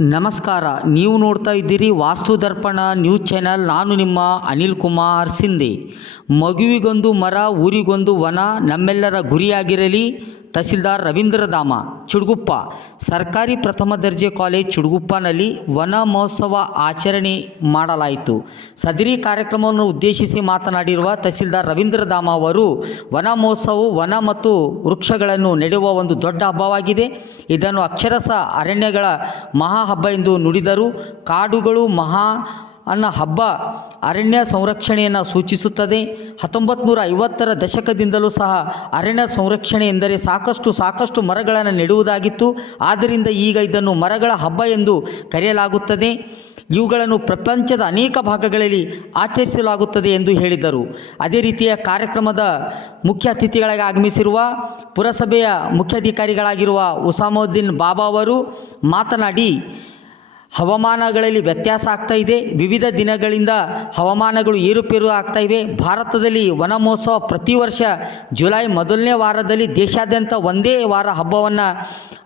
ನಮಸ್ಕಾರ ನೀವು ನೋಡ್ತಾ ಇದ್ದೀರಿ ವಾಸ್ತು ದರ್ಪಣ ನ್ಯೂಸ್ ಚಾನೆಲ್. ನಾನು ನಿಮ್ಮ ಅನಿಲ್ ಕುಮಾರ್ ಸಿಂಧೆ. ಮಗುವಿಗೊಂದು ಮರ, ಊರಿಗೊಂದು ವನ, ನಮ್ಮೆಲ್ಲರ ಗುರಿಯಾಗಿರಲಿ. ತಹಸೀಲ್ದಾರ್ ರವೀಂದ್ರ ಧಾಮ, ಚುಡುಗುಪ್ಪ. ಸರ್ಕಾರಿ ಪ್ರಥಮ ದರ್ಜೆ ಕಾಲೇಜ್ ಚುಡುಗುಪ್ಪನಲ್ಲಿ ವನ ಮಹೋತ್ಸವ ಆಚರಣೆ ಮಾಡಲಾಯಿತು. ಸದರಿ ಕಾರ್ಯಕ್ರಮವನ್ನು ಉದ್ದೇಶಿಸಿ ಮಾತನಾಡಿರುವ ತಹಸೀಲ್ದಾರ್ ರವೀಂದ್ರ ಧಾಮ ಅವರು, ವನ ಮಹೋತ್ಸವವು ವನ ಮತ್ತು ವೃಕ್ಷಗಳನ್ನು ನೆಡುವ ಒಂದು ದೊಡ್ಡ ಹಬ್ಬವಾಗಿದೆ. ಇದನ್ನು ಅಕ್ಷರಸ ಅರಣ್ಯಗಳ ಮಹಾ ಹಬ್ಬ ಎಂದು ನುಡಿದರು. ಕಾಡುಗಳು ಮಹಾ ಅನ್ನೋ ಹಬ್ಬ ಅರಣ್ಯ ಸಂರಕ್ಷಣೆಯನ್ನು ಸೂಚಿಸುತ್ತದೆ. ಹತ್ತೊಂಬತ್ತು ನೂರ ಐವತ್ತರ ದಶಕದಿಂದಲೂ ಸಹ ಅರಣ್ಯ ಸಂರಕ್ಷಣೆ ಎಂದರೆ ಸಾಕಷ್ಟು ಸಾಕಷ್ಟು ಮರಗಳನ್ನು ನೆಡುವುದಾಗಿತ್ತು. ಆದ್ದರಿಂದ ಈಗ ಇದನ್ನು ಮರಗಳ ಹಬ್ಬ ಎಂದು ಕರೆಯಲಾಗುತ್ತದೆ. ಇವುಗಳನ್ನು ಪ್ರಪಂಚದ ಅನೇಕ ಭಾಗಗಳಲ್ಲಿ ಆಚರಿಸಲಾಗುತ್ತದೆ ಎಂದು ಹೇಳಿದರು. ಅದೇ ರೀತಿಯ ಕಾರ್ಯಕ್ರಮದ ಮುಖ್ಯ ಅತಿಥಿಗಳಾಗಿ ಆಗಮಿಸಿರುವ ಪುರಸಭೆಯ ಮುಖ್ಯಾಧಿಕಾರಿಗಳಾಗಿರುವ ಉಸಾಮುದ್ದೀನ್ ಬಾಬಾ ಅವರು ಮಾತನಾಡಿ ಹವಾಮಾನಗಳಲ್ಲಿ ವ್ಯತ್ಯಾಸ ಆಗ್ತಾ ಇದೆ. ವಿವಿಧ ದಿನಗಳಿಂದ ಹವಾಮಾನಗಳು ಏರುಪೇರು ಆಗ್ತಾ ಇವೆ. ಭಾರತದಲ್ಲಿ ವನ ಮಹೋತ್ಸವ ಪ್ರತಿ ವರ್ಷ ಜುಲೈ ಮೊದಲನೇ ವಾರದಲ್ಲಿ ದೇಶಾದ್ಯಂತ ಒಂದೇ ವಾರ ಹಬ್ಬವನ್ನು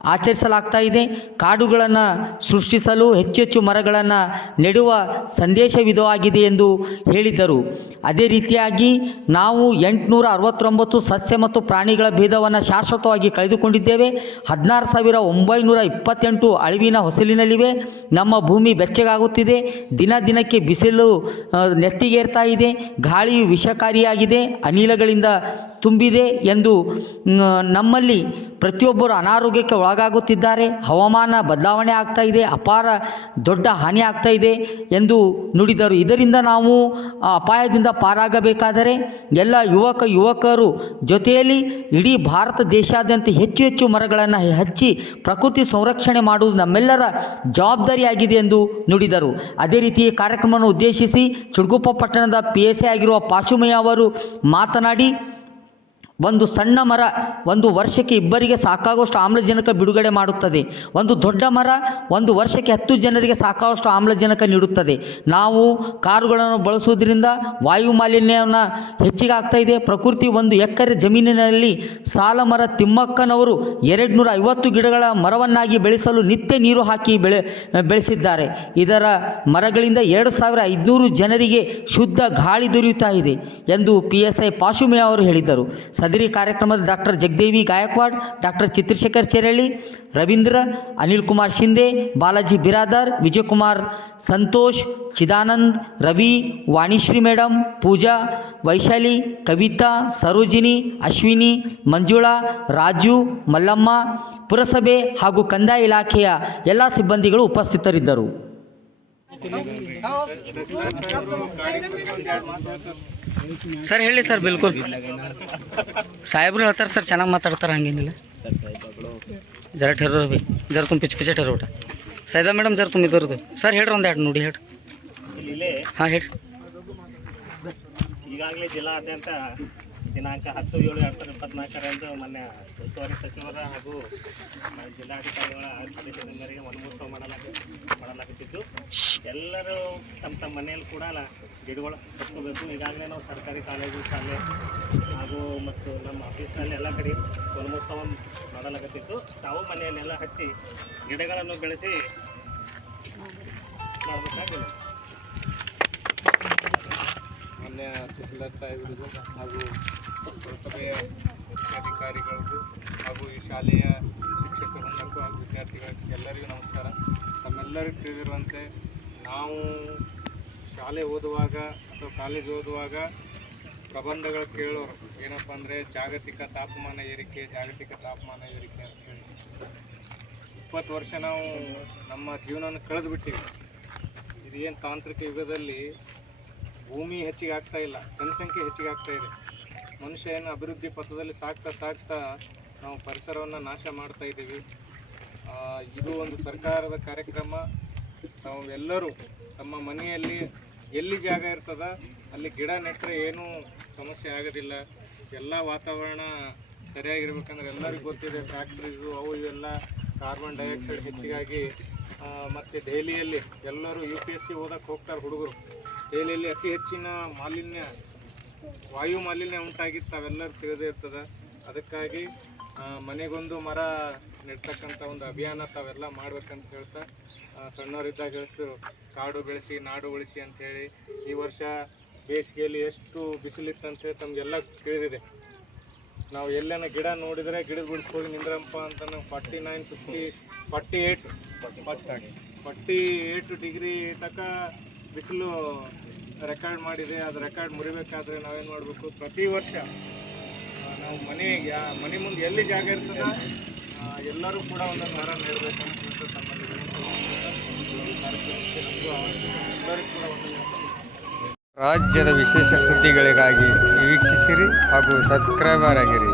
ಆಚರಿಸಲಾಗ್ತಾ ಇದೆ. ಕಾಡುಗಳನ್ನು ಸೃಷ್ಟಿಸಲು ಹೆಚ್ಚೆಚ್ಚು ಹೆಚ್ಚು ಮರಗಳನ್ನು ನೆಡುವ ಸಂದೇಶವಿಧವಾಗಿದೆ ಎಂದು ಹೇಳಿದರು. ಅದೇ ರೀತಿಯಾಗಿ ನಾವು ಎಂಟುನೂರ ಅರವತ್ತೊಂಬತ್ತು ಸಸ್ಯ ಮತ್ತು ಪ್ರಾಣಿಗಳ ಭೇದವನ್ನು ಶಾಶ್ವತವಾಗಿ ಕಳೆದುಕೊಂಡಿದ್ದೇವೆ. ಹದಿನಾರು ಸಾವಿರ ಒಂಬೈನೂರ ಇಪ್ಪತ್ತೆಂಟು ಅಳಿವಿನ ಹೊಸಲಿನಲ್ಲಿವೆ. ನಮ್ಮ ಭೂಮಿ ಬೆಚ್ಚಗಾಗುತ್ತಿದೆ. ದಿನ ದಿನಕ್ಕೆ ಬಿಸಿಲು ನೆತ್ತಿಗೇರ್ತಾ ಇದೆ. ಗಾಳಿಯು ವಿಷಕಾರಿಯಾಗಿದೆ. ಅನಿಲಗಳಿಂದ ತುಂಬಿದೆ ಎಂದು ನಮ್ಮಲ್ಲಿ ಪ್ರತಿಯೊಬ್ಬರು ಅನಾರೋಗ್ಯಕ್ಕೆ ಒಳಗಾಗುತ್ತಿದ್ದಾರೆ. ಹವಾಮಾನ ಬದಲಾವಣೆ ಆಗ್ತಾ ಇದೆ, ಅಪಾರ ದೊಡ್ಡ ಹಾನಿ ಆಗ್ತಾ ಇದೆ ಎಂದು ನುಡಿದರು. ಇದರಿಂದ ನಾವು ಅಪಾಯದಿಂದ ಪಾರಾಗಬೇಕಾದರೆ ಎಲ್ಲ ಯುವಕ, ಯುವಕರು ಜೊತೆಯಲ್ಲಿ ಇಡೀ ಭಾರತ ದೇಶಾದ್ಯಂತ ಹೆಚ್ಚು ಹೆಚ್ಚು ಮರಗಳನ್ನು ಹಚ್ಚಿ ಪ್ರಕೃತಿ ಸಂರಕ್ಷಣೆ ಮಾಡುವುದು ನಮ್ಮೆಲ್ಲರ ಜವಾಬ್ದಾರಿಯಾಗಿದೆ ಎಂದು ನುಡಿದರು. ಅದೇ ರೀತಿ ಕಾರ್ಯಕ್ರಮವನ್ನು ಉದ್ದೇಶಿಸಿ ಚುಡುಗುಪ್ಪ ಪಟ್ಟಣದ ಪಿ ಎಸ್ ಎ ಆಗಿರುವ ಪಾಶುಮಯ್ಯ ಅವರು ಮಾತನಾಡಿ ಒಂದು ಸಣ್ಣ ಮರ ಒಂದು ವರ್ಷಕ್ಕೆ ಇಬ್ಬರಿಗೆ ಸಾಕಾಗುವಷ್ಟು ಆಮ್ಲಜನಕ ಬಿಡುಗಡೆ ಮಾಡುತ್ತದೆ. ಒಂದು ದೊಡ್ಡ ಮರ ಒಂದು ವರ್ಷಕ್ಕೆ ಹತ್ತು ಜನರಿಗೆ ಸಾಕಾಗುವಷ್ಟು ಆಮ್ಲಜನಕ ನೀಡುತ್ತದೆ. ನಾವು ಕಾರುಗಳನ್ನು ಬಳಸುವುದರಿಂದ ವಾಯು ಮಾಲಿನ್ಯವನ್ನು ಹೆಚ್ಚಿಗೆ ಆಗ್ತಾ ಇದೆ. ಪ್ರಕೃತಿ ಒಂದು ಎಕರೆ ಜಮೀನಿನಲ್ಲಿ ಸಾಲ ಮರ ತಿಮ್ಮಕ್ಕನವರು ಎರಡು ಐವತ್ತು ಗಿಡಗಳ ಮರವನ್ನಾಗಿ ಬೆಳೆಸಲು ನಿತ್ಯ ನೀರು ಹಾಕಿ ಬೆಳೆ, ಬೆಳೆಸಿದ್ದಾರೆ. ಇದರ ಮರಗಳಿಂದ ಎರಡು ಸಾವಿರ ಐದುನೂರು ಜನರಿಗೆ ಶುದ್ಧ ಗಾಳಿ ದೊರೆಯುತ್ತಾ ಇದೆ ಎಂದು ಪಿ ಎಸ್ ಐ ಪಾಶುಮೆ ಅವರು ಹೇಳಿದರು ಸದರಿ ಕಾರ್ಯಕ್ರಮದ doctor Jagadevi Gaikwad, doctor Chitrashekhar Cheralli, Ravindra, Anil Kumar Shinde Balaji Biradar, Vijayakumar Santosh, Chidanand, Ravi, Vanishree madam Pooja, Vaishali, Kavita, Sarojini, Ashwini, Manjula, Raju, Mallamma, ಪುರಸಭೆ ಹಾಗೂ ಕಂದಾಯ ಇಲಾಖೆಯ ಎಲ್ಲ ಸಿಬ್ಬಂದಿಗಳು ಉಪಸ್ಥಿತರಿದ್ದರು. ಸರ್ ಹೇಳಿ ಸರ್ ಬಿಲ್ಕುಲ್. ಸಾಹೇಬ್ರು ಹೇಳ್ತಾರೆ ಸರ್ ಚೆನ್ನಾಗಿ ಮಾತಾಡ್ತಾರೆ ಹಂಗೇನಿಲ್ಲ. ಜರ ಠೆರೋದು ಬಿ ಜರ ತುಂಬ ಪಿಚ್ ಪಿಚೆ ಠೆರೋಟ ಸೈದಾ ಮೇಡಮ್ ಜರ ತುಂಬ ಇದರದು ಸರ್ ಹೇಳ್ರಿ ಒಂದು ಎರಡು ನೋಡಿ ಹೇಳಿ ಹಾಂ ಹೇಳ್ರಿ. ಈಗಾಗಲೇ ಜಿಲ್ಲಾದ್ಯಂತ ದಿನಾಂಕ ಹತ್ತು, ಏಳು, ಎರಡು ಸಾವಿರದ ಇಪ್ಪತ್ನಾಲ್ಕರಂದು ಮೊನ್ನೆ ಉಸ್ತುವಾರಿ ಸಚಿವರ ಹಾಗೂ ಜಿಲ್ಲಾಧಿಕಾರಿಗಳ ಆದೇಶದ ಮೇರೆಗೆ ವನಮಹೋತ್ಸವ ಮಾಡಲಾಗ ಮಾಡಲಾಗುತ್ತಿದ್ದು ಎಲ್ಲರೂ ತಮ್ಮ ತಮ್ಮ ಮನೆಯಲ್ಲಿ ಕೂಡ ಅಲ್ಲ, ಗಿಡಗಳು ಹಚ್ಕೋಬೇಕು. ಈಗಾಗಲೇ ನಾವು ಸರ್ಕಾರಿ ಕಾಲೇಜು, ಶಾಲೆ ಹಾಗೂ ಮತ್ತು ನಮ್ಮ ಆಫೀಸ್ನಲ್ಲಿ ಎಲ್ಲ ಕಡೆ ವನಮಹೋತ್ಸವ ಮಾಡಲಾಗುತ್ತಿತ್ತು. ತಾವು ಮನೆಯಲ್ಲೆಲ್ಲ ಹಚ್ಚಿ ಗಿಡಗಳನ್ನು ಬೆಳೆಸಿ ಮಾಡಬೇಕಾಗಿದೆ. ಮಾನ್ಯ ತಹಸೀಲ್ದಾರ್ ಸಾಹೇಬರಿಗೂ ಹಾಗೂ ಪುರಸಭೆಯ ಅಧಿಕಾರಿಗಳಿಗೂ ಹಾಗೂ ಈ ಶಾಲೆಯ ಶಿಕ್ಷಕರನ್ನಕ್ಕೂ ಹಾಗೂ ವಿದ್ಯಾರ್ಥಿಗಳಿಗೆ ಎಲ್ಲರಿಗೂ ನಮಸ್ಕಾರ. ತಮ್ಮೆಲ್ಲರಿಗೂ ತಿಳಿದಿರುವಂತೆ ನಾವು ಶಾಲೆ ಓದುವಾಗ ಅಥವಾ ಕಾಲೇಜ್ ಓದುವಾಗ ಪ್ರಬಂಧಗಳು ಕೇಳೋರು. ಏನಪ್ಪ ಅಂದರೆ ಜಾಗತಿಕ ತಾಪಮಾನ ಏರಿಕೆ, ಜಾಗತಿಕ ತಾಪಮಾನ ಏರಿಕೆ ಅಂತ ಹೇಳಿ. ಇಪ್ಪತ್ತು ವರ್ಷ ನಾವು ನಮ್ಮ ಜೀವನವನ್ನು ಕಳೆದು ಬಿಟ್ಟಿವಿ ಇದು ಏನು ತಾಂತ್ರಿಕ ಯುಗದಲ್ಲಿ ಭೂಮಿ ಹೆಚ್ಚಿಗೆ ಆಗ್ತಾ ಇಲ್ಲ, ಜನಸಂಖ್ಯೆ ಹೆಚ್ಚಿಗೆ ಆಗ್ತಾ ಇದೆ. ಮನುಷ್ಯ ಏನು ಅಭಿವೃದ್ಧಿ ಪಥದಲ್ಲಿ ಸಾಗ್ತಾ ಸಾಗ್ತಾ ನಾವು ಪರಿಸರವನ್ನು ನಾಶ ಮಾಡ್ತಾ ಇದ್ದೀವಿ. ಇದು ಒಂದು ಸರ್ಕಾರದ ಕಾರ್ಯಕ್ರಮ. ನಾವೆಲ್ಲರೂ ತಮ್ಮ ಮನೆಯಲ್ಲಿ ಎಲ್ಲಿ ಜಾಗ ಇರ್ತದ, ಅಲ್ಲಿ ಗಿಡ ನೆಟ್ಟರೆ ಏನೂ ಸಮಸ್ಯೆ ಆಗೋದಿಲ್ಲ. ಎಲ್ಲ ವಾತಾವರಣ ಸರಿಯಾಗಿರ್ಬೇಕಂದ್ರೆ ಎಲ್ಲರಿಗೂ ಗೊತ್ತಿದೆ ಫ್ಯಾಕ್ಟ್ರೀಸು ಅವು ಇವೆಲ್ಲ ಕಾರ್ಬನ್ ಡೈಆಕ್ಸೈಡ್ ಹೆಚ್ಚಿಗಾಗಿ ಮತ್ತು ದೆಹಲಿಯಲ್ಲಿ ಎಲ್ಲರೂ ಯು ಪಿ ಎಸ್ ಸಿ ಓದಕ್ಕೆ ಹೋಗ್ತಾರೆ ಹುಡುಗರು. ದೆಹಲಿಯಲ್ಲಿ ಅತಿ ಹೆಚ್ಚಿನ ಮಾಲಿನ್ಯ, ವಾಯು ಮಾಲಿನ್ಯ ಉಂಟಾಗಿತ್ತು ಅವೆಲ್ಲರೂ ತಿಳಿದೇ ಇರ್ತದೆ. ಅದಕ್ಕಾಗಿ ಮನೆಗೊಂದು ಮರ ನೆಡ್ತಕ್ಕಂಥ ಒಂದು ಅಭಿಯಾನ ತಾವೆಲ್ಲ ಮಾಡ್ಬೇಕಂತ ಹೇಳ್ತಾ ಸಣ್ಣವರಿದ್ದಾಗ ಹೇಳ್ತಿರು ಕಾಡು ಬೆಳೆಸಿ, ನಾಡು ಉಳಿಸಿ ಅಂಥೇಳಿ ಈ ವರ್ಷ ಬೇಸಿಗೆಯಲ್ಲಿ ಎಷ್ಟು ಬಿಸಿಲಿತ್ತು ಅಂತ ಹೇಳಿ ತಮಗೆಲ್ಲ ತಿಳಿದಿದೆ. ನಾವು ಎಲ್ಲನ ಗಿಡ ನೋಡಿದರೆ ಬಿಡ್ಸಿ ಹೋಗಿ ನಿಂದ್ರಪ್ಪ ಅಂತ ನಾವು forty nine, fifty, forty eight forty eight degree ತನಕ ಬಿಸಿಲು ರೆಕಾರ್ಡ್ ಮಾಡಿದೆ. ಅದು ರೆಕಾರ್ಡ್ ಮುರಿಬೇಕಾದ್ರೆ ನಾವೇನು ಮಾಡಬೇಕು? ಪ್ರತಿ ವರ್ಷ ನಾವು ಮನೆ ಯಾ- ಮನೆ ಮುಂದೆ ಎಲ್ಲಿ ಜಾಗ ಇರ್ತದೆ ಎಲ್ಲರೂ ಕೂಡ ಒಂದೊಂದು ಮರ ನೆಡಬೇಕು ಅಂತ ಹೇಳ್ತಾ ತಮ್ಮಲ್ಲಿ ಕಾರ್ಯಕ್ರಮಕ್ಕೆ ಎಲ್ಲರಿಗೂ ಕೂಡ ರಾಜ್ಯದ ವಿಶೇಷ ಸುದ್ದಿಗಳಿಗಾಗಿ ವೀಕ್ಷಿಸಿರಿ ಹಾಗೂ ಸಬ್ಸ್ಕ್ರೈಬರ್ ಆಗಿರಿ.